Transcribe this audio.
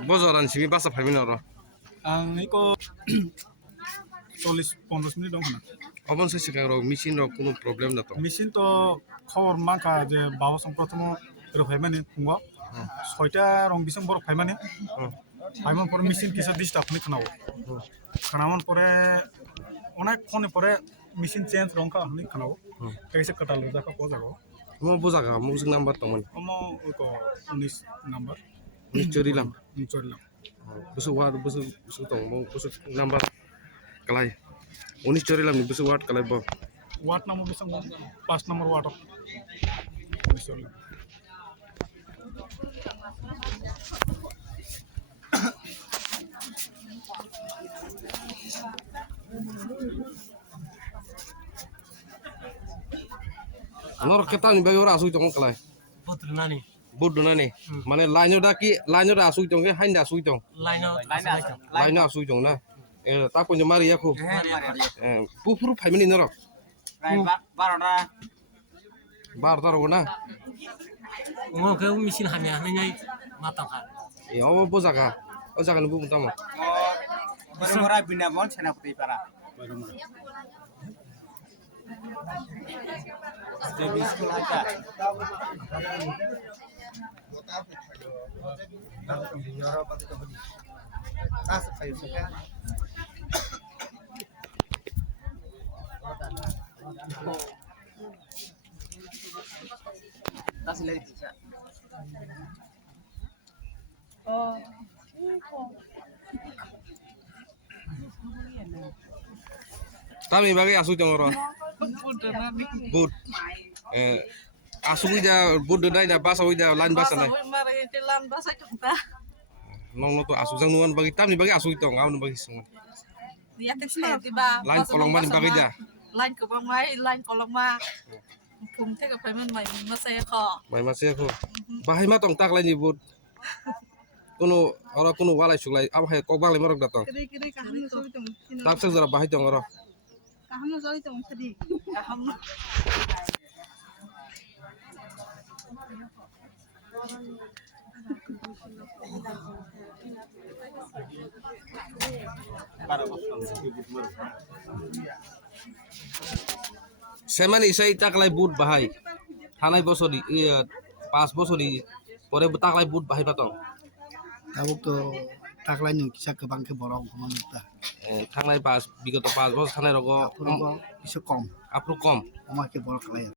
Bozoran sini bahasa Filipino ro. Ang iko 40-15 minit dong kana. Obon se sikang ro machine ro কোনো problem na to. Machine তো খবর মাখা যে বাবা সম প্রথম ফাইমানি খুঙ্গা 6টা রং বিসম বড় ফাইমানি ফাইমান পরে মেশিন কিছু ডিস্টার্ব নি খানাও খানামন পরে অনেক ক্ষণ পরে মেশিন চেঞ্জ রং খানি খানাও কাইসে কাটালো দেখা কো জাগো Mo bozaga mo sing number to man. ওমো ওকো 19 number Ni curilam. চললাম Busu war busu tong mo busu number kalai. Unis curilam ni busu wat kalai bo. Ward number বিসম 5 নম্বর ওয়াট চললাম Nor keta ni bagi ora asui tong kalai. Bodu nani. Mane line da asui tong ke hain da asui tong. Line asui tong na. Ta ko mari ya ko. Pupuru phai mani nor. Bar tar ro na. Ngo ke mesin hamya nai mata kha. O bozaga. O jaga nu bu tamo. Barang-barang bina mon sana putih para. Jadi sekolah aja. Tas lagi bisa. Oh. Tami bagi asui tong ro. Bud. Asui da bud da na basa oi da line basa na. Mari jalan bahasa kita. Nong no to asu jang nuan bagi tami bagi asui tong aun bagi sung. Dia tes tiba. Line kolong man bagi da. Line ke bang mai, line kolong ma. Pum te ka phải mai ma sai kho. Mai ma se ko. Bahai ma tong tak lai ni bud. Kuno ora kuno walai suklai ab hai kok bang le marok da tong. Kiri kaham so tung. Tap se jara bahai tong ro. Kaham so tung tadi. Kaham. Semani isai tak lai bud bahai. Thanai bosori 5 bosori pore tak lai bud bahai patong. Tahu tu tak lain kisah kebang ke borong komunitas. Thanai pas bigoto 5 bos thanai rogo Bisa kom, apru kom. omak ke borong lain.